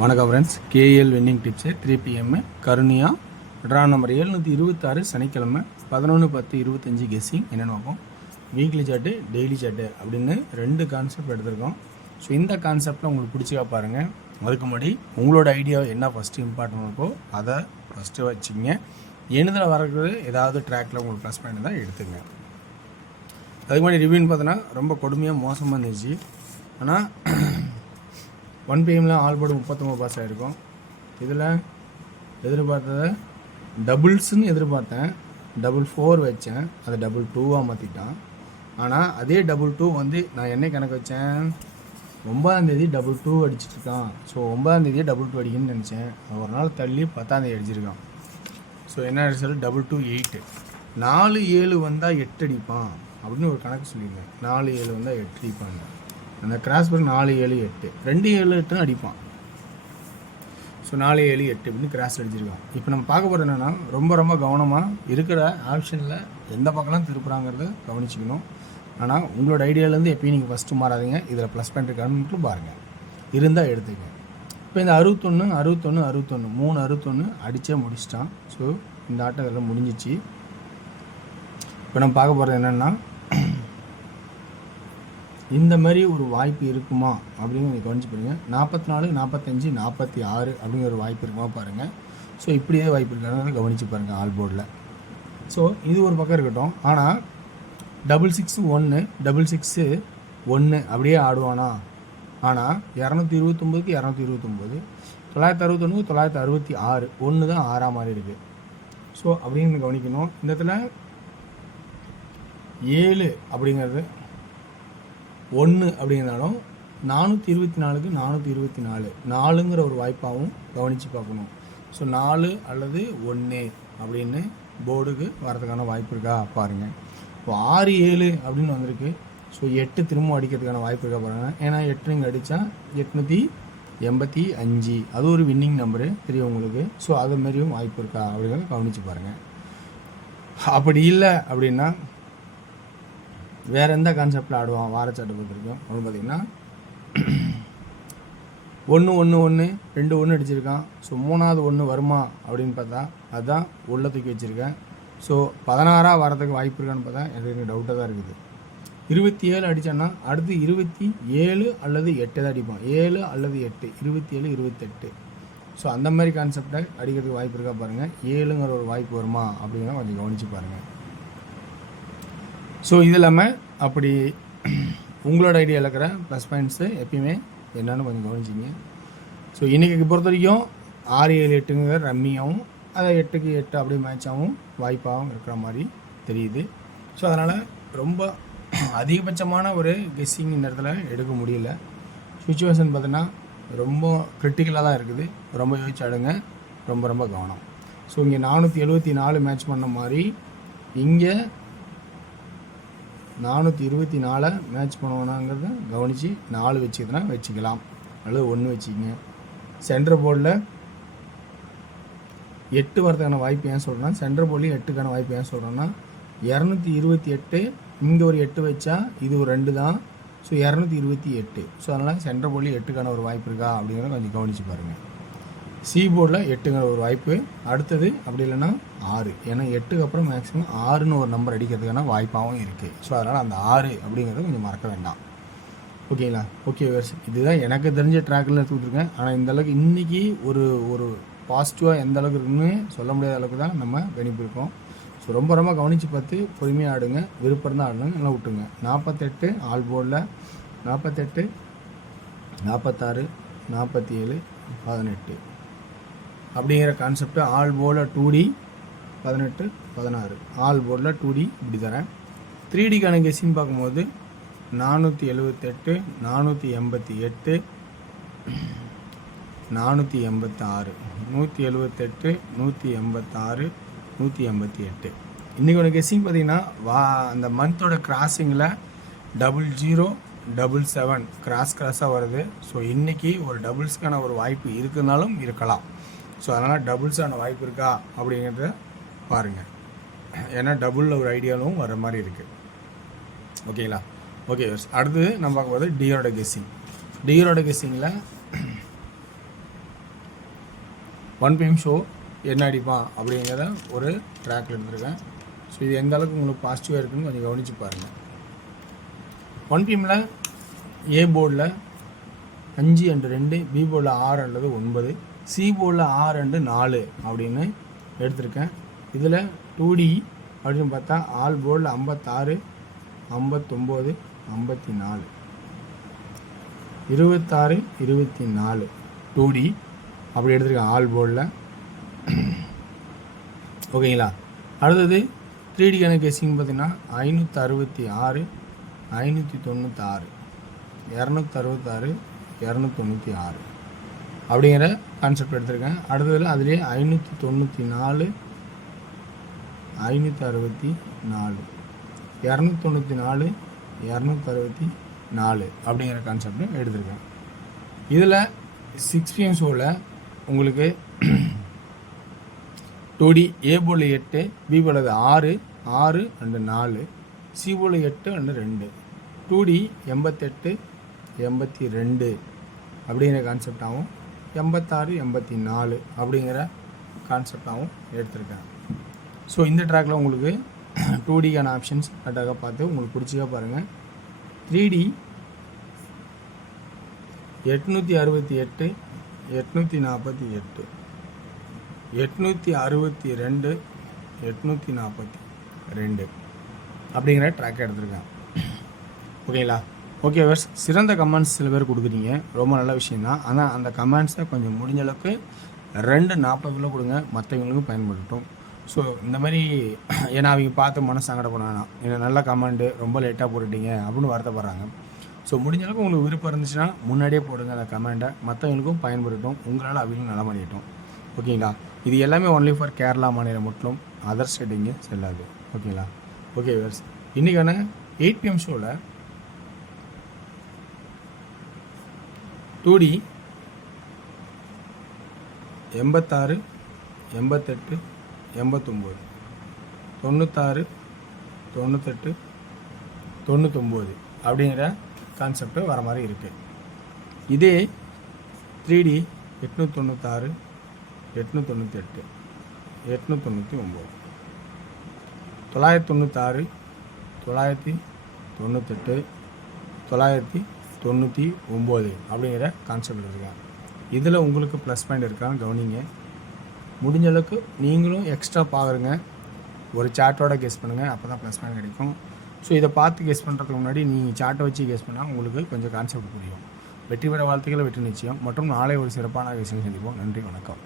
வணக்கம் friends, KL winning tips 3 PM Karunya draw number 726 சனிக்கிழமை 11/10/25 guessing என்னென்னு பார்ப்போம். வீக்லி சார்ட்டு, டெய்லி சார்ட்டு அப்படின்னு 2 கான்செப்ட் எடுத்திருக்கோம். ஸோ இந்த கான்செப்டில் உங்களுக்கு பிடிச்சிக்கா பாருங்கள். அதுக்கு முன்னாடி உங்களோட ஐடியா என்ன ஃபஸ்ட்டு இம்பார்ட்டன்ட் இருக்கோ அதை ஃபஸ்ட்டு வச்சுங்க. எழுதில் வரது ஏதாவது ட்ராக்கில் உங்களுக்கு ப்ளஸ் பாயிண்ட் தான் எடுத்துங்க. அதுக்கு முன்னாடி ரிவ்யூன்னு பார்த்தோன்னா ரொம்ப கொடுமையாக மோசமாக இருந்துச்சு. ஆனால் 1 PM ஆல் போர்டு 39 பாஸ் ஆகிருக்கும். இதில் எதிர்பார்த்ததை டபுள்ஸ்ன்னு எதிர்பார்த்தேன், 4 வச்சேன், அதை 2 மாற்றிட்டான். ஆனால் அதே 2 வந்து நான் என்ன கணக்கு வச்சேன், 9ஆம் தேதி 2 அடிச்சிட்ருக்கான். ஸோ 9ஆம் தேதியே 2 அடிக்கணும்னு நினச்சேன். ஒரு நாள் தள்ளி 10ஆம் தேதி அடிச்சிருக்கான். ஸோ என்ன ரிசல்ட் 2 8. 4 7 வந்தால் 8 அடிப்பான் அப்படின்னு ஒரு கணக்கு சொல்லியிருந்தேன். 4 7 வந்தால் 8 அடிப்பாங்க. அந்த கிராஸ் பண்ணி 4 7 8 2 7 8 அடிப்பான். ஸோ 4 7 8 அப்படின்னு கிராஸ் அடிச்சிருக்கான். இப்போ நம்ம பார்க்க போகிறது என்னென்னா, ரொம்ப கவனமாக இருக்கிற ஆப்ஷனில் எந்த பக்கம்லாம் திருப்புறாங்கிறத கவனிச்சிக்கணும். ஆனால் உங்களோட ஐடியாவிலேருந்து எப்பயும் நீங்கள் ஃபஸ்ட்டு மாறாதீங்க. இதில் ப்ளஸ் பாயிண்ட் இருக்கான்னு பாருங்கள், இருந்தால் எடுத்துங்க. இப்போ இந்த 61 61 61 3 61 அடித்தே முடிச்சிட்டான். ஸோ இந்த ஆட்டம் இதெல்லாம் முடிஞ்சிச்சு. இப்போ நம்ம பார்க்க போகிறது என்னென்னா, இந்த மாதிரி ஒரு வாய்ப்பு இருக்குமா அப்படின்னு நீங்கள் கவனிச்சு பாருங்கள். 44 45 46 அப்படிங்கிற ஒரு வாய்ப்பு இருக்குமா பாருங்கள். ஸோ இப்படியே வாய்ப்பு இருக்கிறத கவனித்து பாருங்கள் ஆல் போர்டில். ஸோ இது ஒரு பக்கம் இருக்கட்டும். ஆனால் 66 1 66 1 அப்படியே ஆடுவானா? ஆனால் 229க்கு 229, 969 966 1 தான் 6 மாதிரி இருக்குது. ஸோ அப்படின்னு கவனிக்கணும். இந்த இடத்துல 7 அப்படிங்கிறது 1 அப்படிங்கிறதாலும் 424க்கு 424 4ங்கிற ஒரு வாய்ப்பாகவும் கவனித்து பார்க்கணும். ஸோ 4 அல்லது 1 அப்படின்னு போர்டுக்கு வரதுக்கான வாய்ப்பு இருக்கா பாருங்கள். இப்போ 6 7 அப்படின்னு வந்திருக்கு. ஸோ 8 திரும்ப அடிக்கிறதுக்கான வாய்ப்பு இருக்கா பாருங்கள். ஏன்னா 8 இங்கே அடித்தா 885, அது ஒரு வின்னிங் நம்பரு தெரியும் உங்களுக்கு. ஸோ அது மாதிரியும் வாய்ப்பு இருக்கா அப்படிங்கிறத கவனித்து பாருங்கள். அப்படி இல்லை அப்படின்னா வேறு எந்த கான்செப்டில் ஆடுவான் வாரச்சாட்டை பொறுத்திருக்கும் அப்படின்னு பார்த்தீங்கன்னா 1 1 1 2 1 அடிச்சிருக்கான். ஸோ 3வது 1 வருமா அப்படின்னு பார்த்தா அதுதான் உள்ள தூக்கி வச்சுருக்கேன். ஸோ 16 வரதுக்கு வாய்ப்பு இருக்கான்னு பார்த்தா எனக்கு டவுட்டாக தான் இருக்குது. 27 அடித்தான்னா அடுத்து 27 அல்லது 8 தான் அடிப்பான். 7 அல்லது 8, 27 28. ஸோ அந்த மாதிரி கான்செப்டை அடிக்கிறதுக்கு வாய்ப்பு இருக்கா பாருங்கள். 7ங்கிற ஒரு வாய்ப்பு வருமா அப்படிங்கிறத கொஞ்சம் கவனித்து பாருங்கள். ஸோ இது இல்லாமல் அப்படி உங்களோட ஐடியாவில் இருக்கிற ப்ளஸ் பாயிண்ட்ஸு எப்பயுமே என்னென்னு கொஞ்சம் கவனிச்சிங்க. ஸோ இன்றைக்கி பொறுத்த வரைக்கும் 6 7 8ங்கிற ரம்மியாகவும் அதை 8க்கு 8 அப்படியே மேட்சாகவும் வாய்ப்பாகவும் இருக்கிற மாதிரி தெரியுது. ஸோ அதனால் ரொம்ப அதிகபட்சமான ஒரு கெஸ்ஸிங் இந்த இடத்துல எடுக்க முடியல. சுச்சுவேஷன் பார்த்தீங்கன்னா ரொம்ப கிரிட்டிக்கலாக தான் இருக்குது. ரொம்ப யோசிச்சு ஆடுங்க, ரொம்ப கவனம். ஸோ இங்கே 474 மேட்ச் பண்ண மாதிரி இங்கே 424 மேட்ச் பண்ணுவோனாங்கிறத கவனித்து 4 வச்சுக்கிதுன்னா வச்சுக்கலாம், அல்லது 1 வச்சுக்கிங்க. சென்டர் போர்டில் 8 வரதுக்கான வாய்ப்பு ஏன் சொல்கிறேன்னா, சென்டர் போர்ட்லேயும் 8க்கான வாய்ப்பு ஏன் சொல்கிறேன்னா, 228 இங்கே ஒரு 8 வச்சா இது ஒரு 2 தான். ஸோ 228. ஸோ அதனால் சென்டர் போர்ட்லேயும் 8க்கான ஒரு வாய்ப்பு இருக்கா அப்படிங்கிறத கொஞ்சம் கவனித்து பாருங்கள். சி போர்டில் 8ங்கிற ஒரு வாய்ப்பு, அடுத்தது அப்படி இல்லைன்னா 6. ஏன்னா 8க்கு அப்புறம் மேக்ஸிமம் 6ன்னு ஒரு நம்பர் அடிக்கிறதுக்கான வாய்ப்பாகவும் இருக்குது. ஸோ அதனால் அந்த 6 அப்படிங்கிறத கொஞ்சம் மறக்க வேண்டாம். ஓகேங்களா? ஓகே வேர்ஸ், இதுதான் எனக்கு தெரிஞ்ச ட்ராக்கில் எடுத்து கொடுத்துருக்கேன். ஆனால் இந்தளவுக்கு இன்றைக்கி ஒரு பாசிட்டிவாக எந்த அளவுக்கு இருக்குன்னு சொல்ல முடியாத அளவுக்கு தான் நம்ம கணிப்பிருக்கோம். ஸோ ரொம்ப கவனித்து பார்த்து பொறுமையாக ஆடுங்க. விருப்பம் தான் ஆடுங்க, நல்லா விட்டுங்க. 48 ஆல் போர்டில் 48 46 47 18 அப்படிங்கிற கான்செப்ட் ஆல் போர்டில் 2D 18 16 ஆல் போர்டில் 2D இப்படி தரேன். 3Dக்கான கெஸ்ஸின்னு பார்க்கும்போது 478 488 486 178 186 188. இன்றைக்கி ஒரு கெஸ்ஸிங் பார்த்தீங்கன்னா அந்த மந்தோட கிராஸிங்கில் 00 77 கிராஸாக வருது. ஸோ இன்றைக்கி ஒரு டபுள்ஸ்க்கான ஒரு வாய்ப்பு இருக்குனாலும் இருக்கலாம். ஸோ அதனால் டபுள்ஸான வாய்ப்பு இருக்கா அப்படிங்கிறத பாருங்கள். ஏன்னா டபுளில் ஒரு ஐடியாவும் வர மாதிரி இருக்குது. ஓகேங்களா? ஓகே, அடுத்தது நம்ம பார்க்கும்போது டியோட கெஸ்ஸிங். டியோட கெஸ்ஸிங்கில் 1 PM ஷோ என்ன அடிப்பான் அப்படிங்கிறத ஒரு ட்ராக்கில் எடுத்துருக்கேன். ஸோ இது எந்த அளவுக்கு உங்களுக்கு பாசிட்டிவாக இருக்குன்னு கொஞ்சம் கவனித்து பாருங்கள். 1 PM ஏ போர்டில் 5-2, பி போர்டில் 6 அல்லது 9, சி போர்டில் 6-4 அப்படின்னு எடுத்திருக்கேன். இதில் 2D அப்படின்னு பார்த்தா ஆல் போர்டில் 56, 59, 54, 26, 24 2D அப்படி எடுத்திருக்கேன் ஆல் போர்டில். ஓகேங்களா. அடுத்தது 3Dக்கான கேசிங் பார்த்தீங்கன்னா 566, 596, 266, 296 அப்படிங்கிற கான்செப்ட் எடுத்திருக்கேன். அடுத்ததில் அதுலேயே 594, 564, 294, 264 அப்படிங்கிற கான்செப்டும் எடுத்திருக்கேன். இதில் 6 PM ஷோவில் உங்களுக்கு 2D ஏ போர்டில் 8, பி போர்டில் 6, 6-4, சி போர்டில் 8-2, 2D 88, 82 அப்படிங்கிற கான்செப்டாகவும் 86, 84 அப்படிங்கிற கான்செப்டாகவும் எடுத்திருக்கேன். ஸோ இந்த ட்ராக்கில் உங்களுக்கு 2Dக்கான ஆப்ஷன்ஸ் கரெக்டாக பார்த்து உங்களுக்கு பிடிச்சிக்க பாருங்கள். 3D 868, 848, 862, 842 அப்படிங்கிற ட்ராக் எடுத்திருக்கேன். ஓகேங்களா. ஓகே வர்ஸ், சிறந்த கமெண்ட்ஸ் சில பேர் கொடுக்குறீங்க, ரொம்ப நல்ல விஷயந்தான். ஆனால் அந்த கமெண்ட்ஸை கொஞ்சம் முடிஞ்ச அளவுக்கு 2:40 கொடுங்க, மற்றவங்களுக்கும் பயன்படுத்தும். ஸோ இந்த மாதிரி ஏன்னா அவங்க பார்த்து மனசு சங்கடப்படானா என்ன நல்ல கமெண்ட்டு ரொம்ப லேட்டாக போட்டுட்டீங்க அப்படின்னு வருத்தப்படுறாங்க. ஸோ முடிஞ்ச அளவுக்கு உங்களுக்கு விருப்பம் இருந்துச்சுன்னா முன்னாடியே போடுங்க அந்த கமெண்ட்டை, மற்றவங்களுக்கும் பயன்படுத்தும், உங்களால் அவங்களும் நலமடையட்டும். ஓகேங்களா. இது எல்லாமே ஒன்லி ஃபார் கேரளா மாநிலம் மட்டும், அதர் ஸ்டேட் இங்கே செல்லாது. ஓகேங்களா. ஓகே வர்ஸ், இன்றைக்கான 8 PM ஷோவில் 2D 86, 88, 89, 96, 98, 99 அப்படிங்கிற கான்செப்ட் வர மாதிரி இருக்குது. இதே 3D 896, 898, 899, 996, 998, 999 அப்படிங்கிற கான்செப்ட் இருக்காங்க. இதில் உங்களுக்கு ப்ளஸ் பாயிண்ட் இருக்கான்னு கவனிங்க. முடிஞ்ச அளவுக்கு நீங்களும் எக்ஸ்ட்ரா பார்க்குறங்க, ஒரு சார்ட்டோட கெஸ் பண்ணுங்கள், அப்போ தான் ப்ளஸ் பாயிண்ட் கிடைக்கும். ஸோ இதை பார்த்து கெஸ் பண்ணுறதுக்கு முன்னாடி நீங்கள் சார்ட்டை வச்சு கெஸ் பண்ணால் உங்களுக்கு கொஞ்சம் கான்செப்ட் புரியும். வெற்றி பெற வாழ்த்துக்களை வெற்றி நிச்சயம். மற்றும் நாளை ஒரு சிறப்பான விஷயம் சந்திப்போம். நன்றி, வணக்கம்.